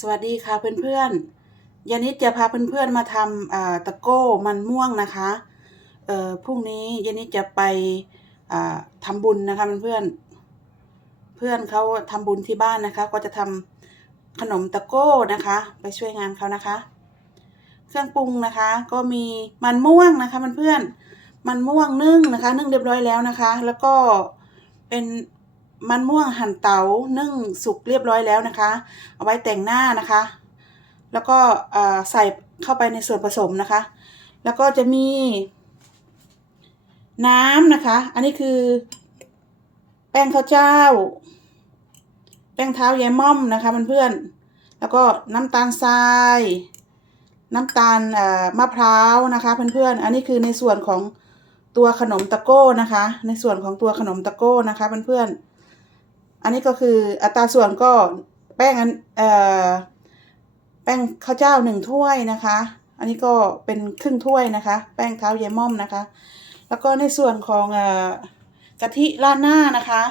สวัสดีค่ะเพื่อนๆยานิดจะพาเพื่อนๆมาทำอ่าตะโก้มันม่วงนะคะเอ่อพรุ่งนี้ยานิดจะไปอ่าทำบุญนะคะเพื่อนๆเพื่อนเขาทำบุญที่บ้านนะคะ ก็จะทำขนมตะโก้นะคะ ไปช่วยงานเขานะคะ เครื่องปรุงนะคะ ก็มีมันม่วงนะคะเพื่อนๆมันม่วงนึ่งนะคะ นึ่งเรียบร้อยแล้วนะคะ แล้วก็เป็น มันม่วงหั่นเตานึ่งสุกเรียบร้อยแล้วนะคะ เอาไว้แต่งหน้านะคะ แล้วก็ใส่เข้าไปในส่วนผสมนะคะ แล้วก็จะมี น้ำนะคะ อันนี้คือ แป้งข้าวเจ้า แป้งเท้ายายม่อมนะคะเพื่อนๆแล้วก็น้ำตาลทราย น้ำตาลมะพร้าวนะคะเพื่อนๆอันนี้คือในส่วนของตัวขนมตะโก้นะคะ ในส่วนของตัวขนมตะโก้นะคะเพื่อนๆ อันนี้ก็คืออัตราส่วนก็แป้งอันเอ่อแป้งข้าวเจ้าหนึ่งถ้วยนะคะ อันนี้ก็เป็นครึ่งถ้วยนะคะ แป้งเท้ายายม่อมนะคะ แล้วก็ในส่วนของเอ่อกะทิราดหน้านะคะ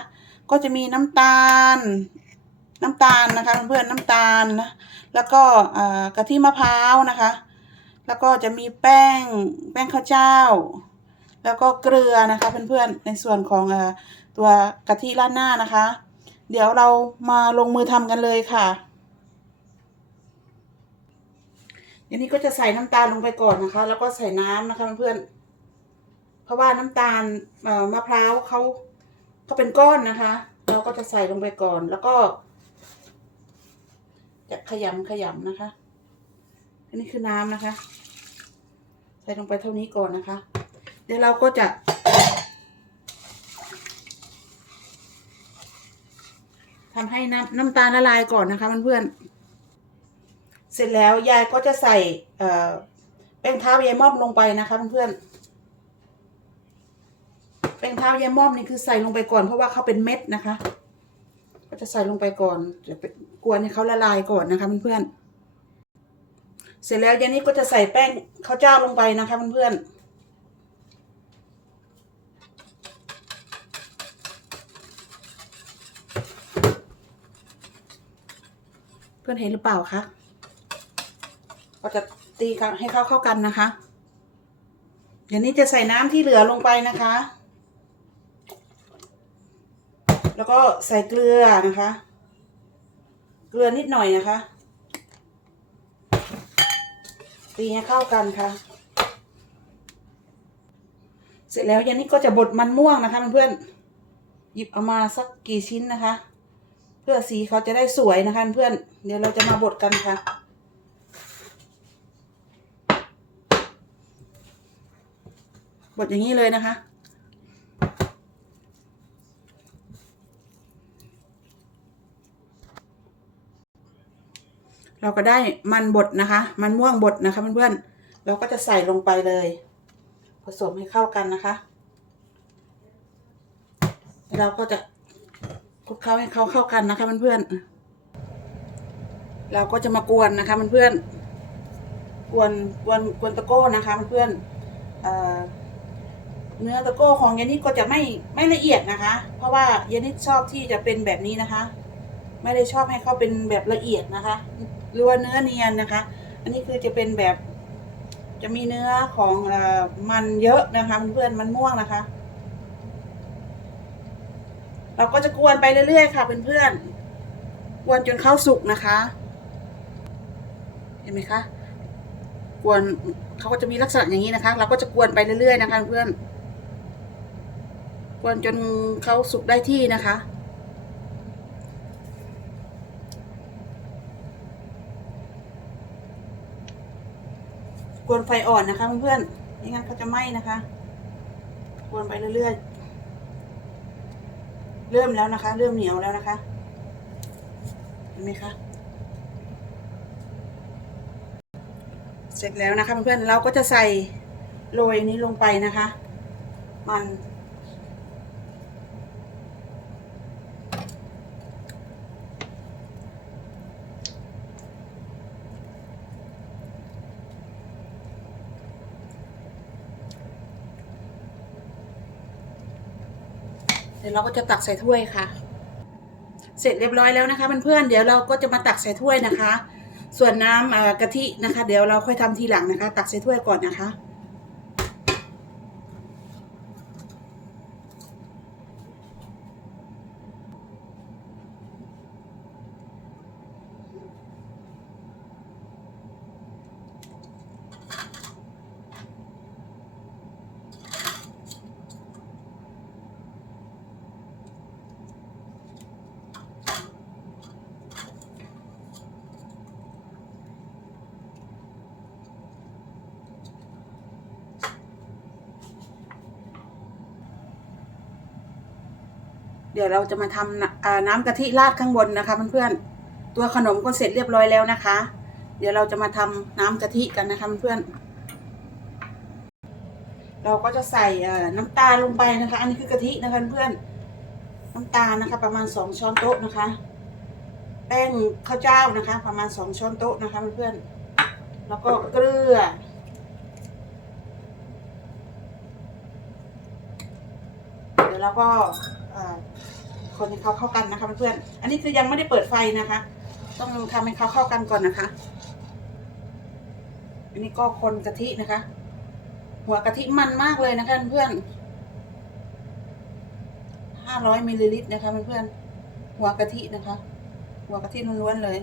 ก็จะมีน้ำตาล น้ำตาลนะคะเพื่อนๆน้ำตาลนะแล้วก็เอ่อกะทิมะพร้าวนะคะ แล้วก็จะมีแป้งแป้งข้าวเจ้า แล้วก็เกลือนะคะเพื่อนๆในส่วนของอตัวกะทิราดหน้านะคะ เดี๋ยวเรามาลงมือทำกันเลยค่ะอันนี้ก็จะใส่น้ำตาลลงไปก่อนนะคะ แล้วก็ใส่น้ำนะคะเพื่อนเพราะว่าน้ำตาลมะพร้าวเขาเขาเป็นก้อนนะคะ เราก็จะใส่ลงไปก่อน แล้วก็ จะขยำขยำนะคะอันนี้คือน้ำนะคะ ใส่ลงไปเท่านี้ก่อนนะคะ เดี๋ยวเราก็จะ ทำให้น้ำน้ำตาลละลายก่อนนะคะเพื่อนๆเสร็จแล้วยายก็จะใส่เอ่อแป้งเท้ายายม่อมลงไปนะคะเพื่อนๆแป้งเท้ายายม่อมนี่คือใส่ลงไปก่อนเพราะว่าเขาเป็นเม็ดนะคะ ก็จะใส่ลงไปก่อนจะเป็นกวนให้เขาละลายก่อนนะคะเพื่อนๆเสร็จแล้วยายนี้ก็จะใส่แป้งข้าวเจ้าลงไปนะคะเพื่อนๆ เพื่อนเห็นหรือเปล่าคะก็จะตีกันให้เข้าเข้ากันนะคะ เดี๋ยวนี้จะใส่น้ำที่เหลือลงไปนะคะ แล้วก็ใส่เกลือนะคะ เกลือนิดหน่อยนะคะ ตีให้เข้ากันค่ะ เสร็จแล้วยันนี้ก็จะบดมันม่วงนะคะเพื่อนๆหยิบเอามาสักกี่ชิ้นนะคะ เพื่อสีเขาจะได้สวยนะคะเพื่อน เดี๋ยวเราจะมาบดกันค่ะ บดอย่างนี้เลยนะคะ เราก็ได้มันบดนะคะ มันม่วงบดนะคะเพื่อนๆ เราก็จะใส่ลงไปเลย ผสมให้เข้ากันนะคะ เราก็จะ คลุกเคล้าให้เขาเข้ากันนะคะเพื่อนๆเราก็จะมากวนนะคะเพื่อนๆกวนกวนกวนตะโก้นะคะเพื่อนๆเอเนื้อตะโก้ของยานิดก็จะไม่ไม่ละเอียดนะคะ เพราะว่ายานิดชอบที่จะเป็นแบบนี้นะคะ ไม่ได้ชอบให้เขาเป็นแบบละเอียดนะคะ หรือว่าเนื้อเนียนนะคะ อันนี้คือจะเป็นแบบจะมีเนื้อของอมันเยอะนะคะ เพื่อนๆมันม่วงนะคะ เราก็จะกวนไปเรื่อยๆค่ะเพื่อนๆกวนจนเข้าสุกนะคะ เห็นไหมคะกวนเขาก็จะมีลักษณะอย่างนี้นะคะ เราก็จะกวนไปเรื่อยๆนะคะเพื่อนกวนจนเขาสุกได้ที่นะคะ กวนไฟอ่อนนะคะเพื่อนๆไม่งั้นเขาจะไหม้นะคะ กวนไปเรื่อยๆ เริ่มแล้วนะคะ เริ่มเหนียวแล้วนะคะเห็นไหมคะเสร็จแล้วนะคะเพื่อนๆเราก็จะใส่โรยนี้ลงไปนะคะ มัน ดี๋ยวเราก็จะตักใส่ถ้วยค่ะ เสร็จเรียบร้อยแล้วนะคะเพื่อนๆเดี๋ยวเราก็จะมาตักใส่ถ้วยนะคะ ส่วนน้ำกะทินะคะ เดี๋ยวเราค่อยทำทีหลังนะคะ ตักใส่ถ้วยก่อนนะคะ เดี๋ยวเราจะมาทำน้ำกะทิราดข้างบนนะคะเพื่อนๆ ตัวขนมก็เสร็จเรียบร้อยแล้วนะคะ เดี๋ยวเราจะมาทำน้ำกะทิกันนะคะเพื่อนๆ เราก็จะใส่น้ำตาลลงไปนะคะ อันนี้คือกะทินะคะเพื่อนๆ น้ำตาลนะคะประมาณสองช้อนโต๊ะนะคะ แป้งข้าวเจ้านะคะ ประมาณสองช้อนโต๊ะนะคะเพื่อนๆ แล้วก็เกลือเดี๋ยวเราก็ คนให้เขาเข้ากันนะคะเพื่อนๆอันนี้คือยังไม่ได้เปิดไฟนะคะ ต้องทำให้เขาเข้ากันก่อนนะคะ อันนี้ก็คนกะทินะคะ หัวกะทิมันมากเลยนะคะเพื่อนห้าร้อยมิลลิลิตรนะคะเพื่อนๆหัวกะทินะคะ หัวกะทิล้วนๆเลย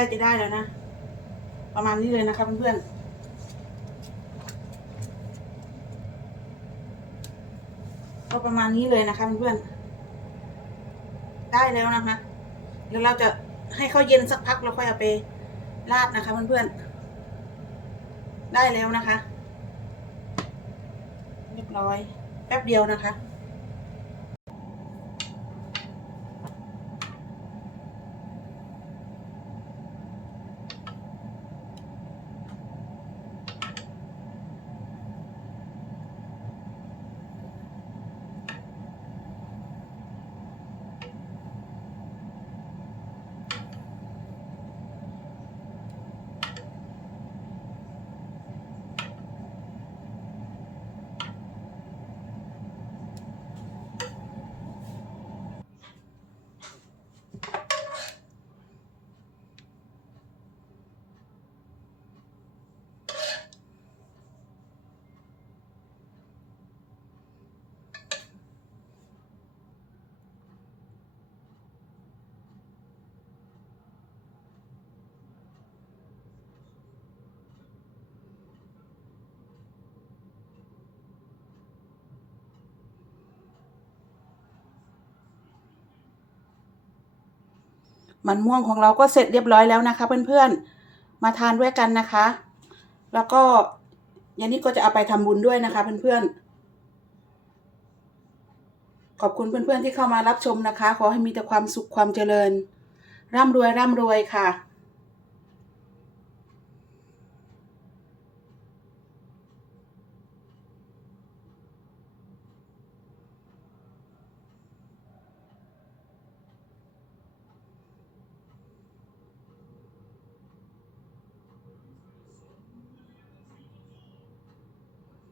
ล้จะได้แล้วนะ ประมาณนี้เลยนะคะเพื่อนๆก็ประมาณนี้เลยนะคะเพื่อนๆ ได้แล้วนะคะ เดี๋ยวเราจะให้เขาเย็นสักพักแล้วค่อยเอาไปราดนะคะเพื่อนๆ ได้แล้วนะคะ เรียบร้อย แป๊บเดียวนะคะ มันม่วงของเราก็เสร็จเรียบร้อยแล้วนะคะ เพื่อนๆ มาทานด้วยกันนะคะ แล้วก็ยันนี่ก็จะเอาไปทำบุญด้วยนะคะ เพื่อนๆ ขอบคุณเพื่อนๆที่เข้ามารับชมนะคะ ขอให้มีแต่ความสุขความเจริญ ร่ำรวยร่ำรวยค่ะ